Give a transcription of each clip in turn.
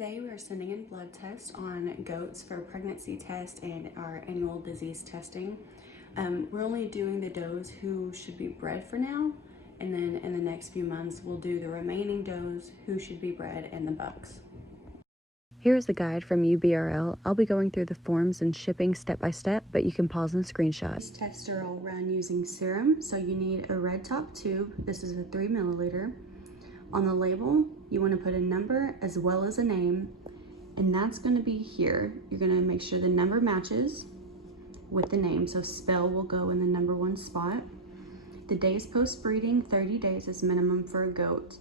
Today we are sending in blood tests on goats for pregnancy test and our annual disease testing. We're only doing the does who should be bred for now, and then in the next few months we'll do the remaining does who should be bred and the bucks. Here is the guide from UBRL. I'll be going through the forms and shipping step by step, but you can pause and screenshot. These tests are all run using serum, so you need a red top tube. This is a 3 milliliter. On the label, you want to put a number as well as a name, and that's going to be here. You're going to make sure the number matches with the name, so spell will go in the number 1 spot. The days post-breeding, 30 days is minimum for a goat.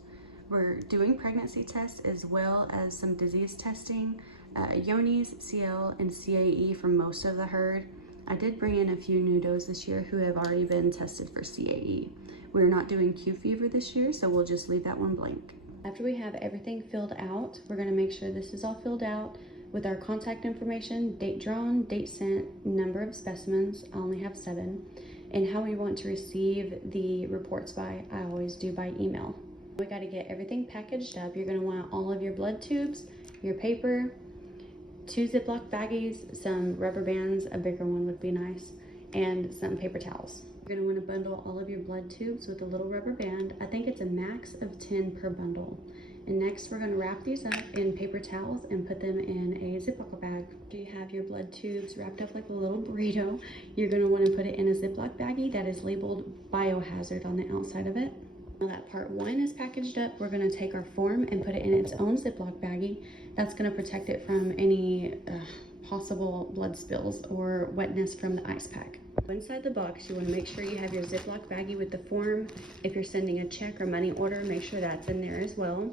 We're doing pregnancy tests as well as some disease testing, Yonis, CL, and CAE for most of the herd. I did bring in a few new does this year who have already been tested for CAE. We're not doing Q fever this year, so we'll just leave that one blank. After we have everything filled out, we're gonna make sure this is all filled out with our contact information, date drawn, date sent, number of specimens, I only have 7, and how we want to receive the reports by. I always do by email. We gotta get everything packaged up. You're gonna want all of your blood tubes, your paper, 2 Ziploc baggies, some rubber bands, a bigger one would be nice, and some paper towels. You're gonna wanna bundle all of your blood tubes with a little rubber band. I think it's a max of 10 per bundle. And next we're gonna wrap these up in paper towels and put them in a Ziploc bag. After you have your blood tubes wrapped up like a little burrito, you're gonna wanna put it in a Ziploc baggie that is labeled biohazard on the outside of it. Now that part 1 is packaged up, we're gonna take our form and put it in its own Ziploc baggie. That's gonna protect it from any possible blood spills or wetness from the ice pack. Inside the box, you want to make sure you have your Ziploc baggie with the form. If you're sending a check or money order, make sure that's in there as well.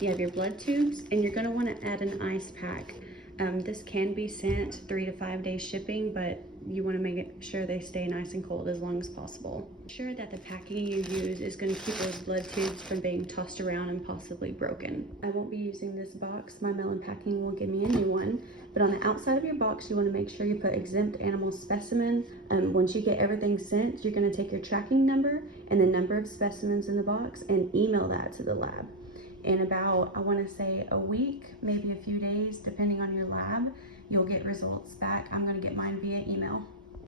You have your blood tubes, and you're going to want to add an ice pack. This can be sent 3 to 5 days shipping, but you want to make sure they stay nice and cold as long as possible. Ensure that the packing you use is going to keep those blood tubes from being tossed around and possibly broken. I won't be using this box. My melon packing will give me a new one. But on the outside of your box, you want to make sure you put exempt animal specimen. Once you get everything sent, you're going to take your tracking number and the number of specimens in the box and email that to the lab. In about, I want to say, a week, maybe a few days, depending on your lab, you'll get results back. I'm going to get mine via email.